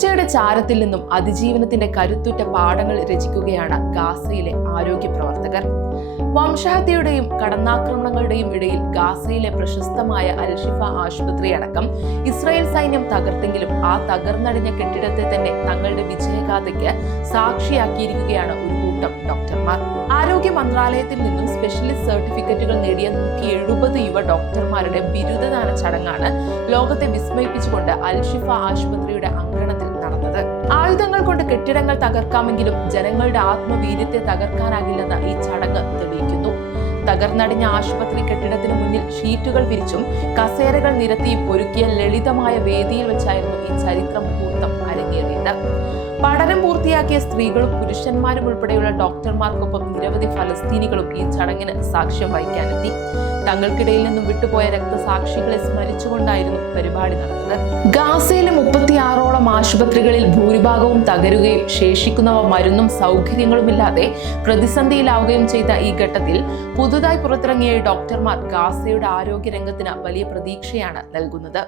തകർച്ചയുടെ ചാരത്തിൽ നിന്നും അതിജീവനത്തിന്റെ കരുത്തുറ്റ പാഠങ്ങൾ രചിക്കുകയാണ് ഗാസയിലെ ആരോഗ്യ പ്രവർത്തകർ. വംശഹത്യയുടെയും കടന്നാക്രമണങ്ങളുടെയും ഇടയിൽ ഗാസയിലെ പ്രശസ്തമായ അൽഷിഫ ആശുപത്രി അടക്കം ഇസ്രായേൽ സൈന്യം തകർത്തെങ്കിലും ആ തകർന്നടിഞ്ഞ കെട്ടിടത്തെ തന്നെ തങ്ങളുടെ വിജയഗാഥയ്ക്ക് സാക്ഷിയാക്കിയിരിക്കുകയാണ് ഒരു കൂട്ടം ഡോക്ടർമാർ. ആരോഗ്യ മന്ത്രാലയത്തിൽ നിന്നും സ്പെഷ്യലിസ്റ്റ് സർട്ടിഫിക്കറ്റുകൾ നേടിയ 170 യുവ ഡോക്ടർമാരുടെ ബിരുദദാന ചടങ്ങാണ് ലോകത്തെ വിസ്മയിപ്പിച്ചുകൊണ്ട് അൽഷിഫ ആശുപത്രിയുടെ അങ്കണത്തിൽ നടന്നത്. ആയുധങ്ങൾ കൊണ്ട് കെട്ടിടങ്ങൾ തകർക്കാമെങ്കിലും ജനങ്ങളുടെ ആത്മവീര്യത്തെ തകർക്കാനാകില്ലെന്ന് ഈ ചടങ്ങ് തെളിയിക്കുന്നു. തകർന്നടിഞ്ഞ ആശുപത്രി കെട്ടിടത്തിന് മുന്നിൽ ഷീറ്റുകൾ വിരിച്ചും കസേരകൾ നിരത്തിയും ഒരുക്കിയ ലളിതമായ വേദിയിൽ വെച്ചായിരുന്നു ഈ ചരിത്ര മുഹൂർത്തം അരങ്ങേറിയത്. പഠനം പൂർത്തിയാക്കിയ സ്ത്രീകളും പുരുഷന്മാരും ഉൾപ്പെടെയുള്ള ഡോക്ടർമാർക്കൊപ്പം നിരവധി ഫലസ്തീനികളും ഈ ചടങ്ങിന് സാക്ഷ്യം വഹിക്കാനെത്തി. തങ്ങൾക്കിടയിൽ നിന്നും വിട്ടുപോയ രക്തസാക്ഷികളെ സ്മരിച്ചുകൊണ്ടായിരുന്നു പരിപാടി നടന്നത്. ഗാസയിലെ 36ഓളം ആശുപത്രികളിൽ ഭൂരിഭാഗവും തകരുകയും ശേഷിക്കുന്നവ മരുന്നും സൗകര്യങ്ങളുമില്ലാതെ പ്രതിസന്ധിയിലാവുകയും ചെയ്ത ഈ ഘട്ടത്തിൽ പുതുതായി പുറത്തിറങ്ങിയ ഡോക്ടർമാർ ഗാസയുടെ ആരോഗ്യ രംഗത്തിന് വലിയ പ്രതീക്ഷയാണ് നൽകുന്നത്.